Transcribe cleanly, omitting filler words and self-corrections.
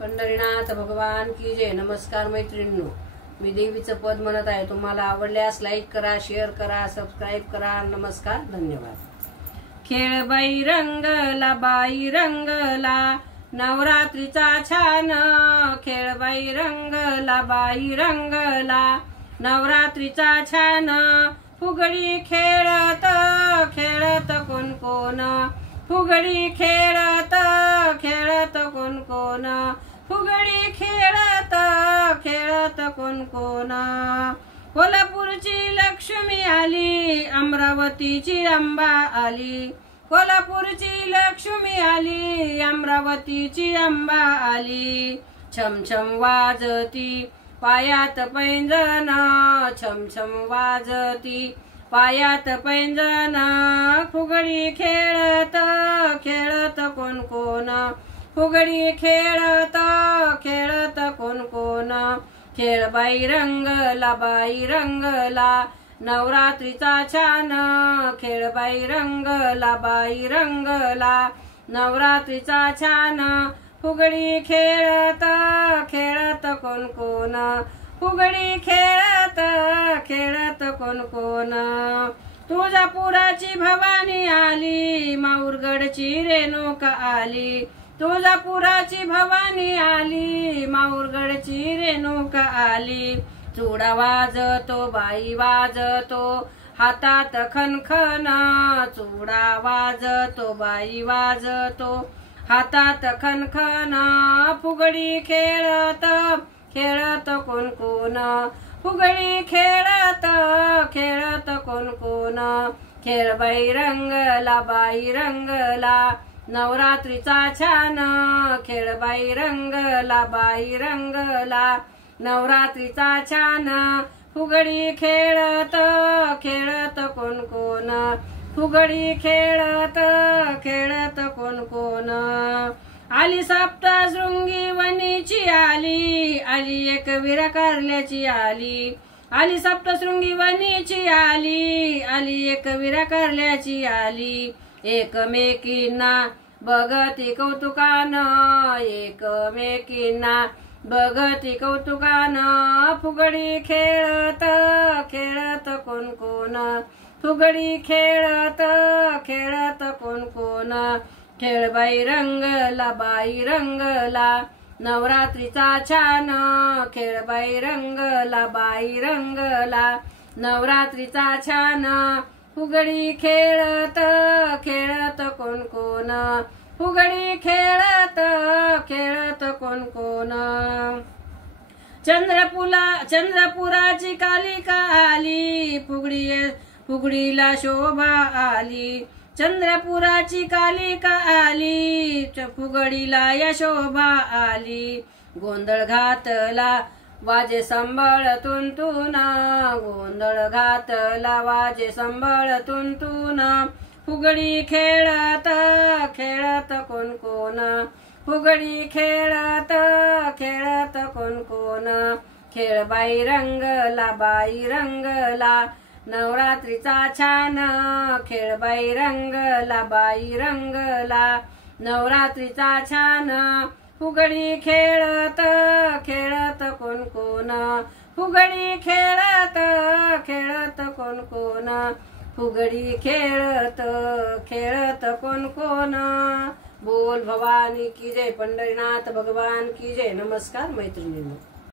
पंढरीनाथ भगवान की जय। नमस्कार मैत्रिणींनो, मी देवीचं पद म्हणत आहे। तुम्हाला आवडल्यास लाईक करा, शेअर करा, सबस्क्राईब करा। नमस्कार, धन्यवाद। खेळ बाई रंगला, बाई रंगला, नवरात्रीचा छान खेळ बाई रंगला, बाई रंगला, नवरात्रीचा छान। फुगडी खेळत खेळत कोण कोण, फुगडी खेळत खेळत कोण कोण, फुगडी खेळत खेळत कोण कोण। कोल्हापूरची लक्ष्मी आली, अमरावतीची अंबा आली, कोल्हापूरची लक्ष्मी आली, अमरावतीची अंबा आली। छम छम वाजती पायात पैंजण, छम छम वाजती पायात पैंजण। फुगडी खेळत खेळत कोण कोण, फुगडी खेळत खेळत कोण कोण। खेळ बाई रंगला, बाई रंगला, नवरात्रीचा छान खेळ बाई रंगला, बाई रंगला, नवरात्रीचा छान। फुगडी खेळत खेळत कोण कोण, फुगडी खेळत खेळत कोण कोण। तुळजापुराची भवानी आली, माऊरगडची रेणुका आली, तुळजापुराची भवानी आली, माऊरगडची रेणुका आली। चुडा वाजतो बाई वाजतो, हातात खनखन, चुडा वाजतो बाई वाजतो, हातात खनखन। फुगडी खेळत खेळत कोण कोण, फुगडी खेळत खेळत कोण कोण। खेळ बाई रंगला, बाई रंगला, नवरात्रीचा छान खेळ बाई रंगला, बाई रंगला, नवरात्रीचा छान। फुगडी खेळत खेळत कोण कोण, फुगडी खेळत खेळत कोण कोण। आली सप्तशृंगी वनीची आली, आली एक वीरा कारल्याची आली, आली सप्तशृंगी वनीची आली, आली एक वीरा कारल्याची आली। एकमेकींना बघती कौतुकान, एकमेकींना बघती कौतुकान। फुगडी खेळत खेळत कोण कोण, फुगडी खेळत खेळत कोण कोण। खेळ बाई रंगला, बाई रंगला, नवरात्रीचा छान खेळ बाई रंगला, बाई रंगला, नवरात्रीचा छान। फुगडी खेळत खेळत कोण कोण, फुगडी खेळत खेळत कोण कोण। चंद्रपुराची कालिका आली, फुगडीला शोभा आली, चंद्रपुराची कालिका आली, फुगडीला या शोभा आली। गोंधळ घातला वाजे संबळ तुंतुन, गोंधळ घातला वाजे संबळ तुंतुन। फुगडी खेळत खेळत कोण कोण, फुगडी खेळत खेळत कोण कोण। खेळ बाई रंगला, बाई रंगला, नवरात्रीचा छान खेळ बाई रंगला, बाई रंगला, नवरात्रीचा छान। फुगडी खेळत खेळत कोण कोण, फुगडी खेळत खेळत कोण कोण, फुगडी खेळत खेळत कोण कोण। बोल भवानी की जय, पंढरीनाथ भगवान की जय। नमस्कार मैत्रिणींनो।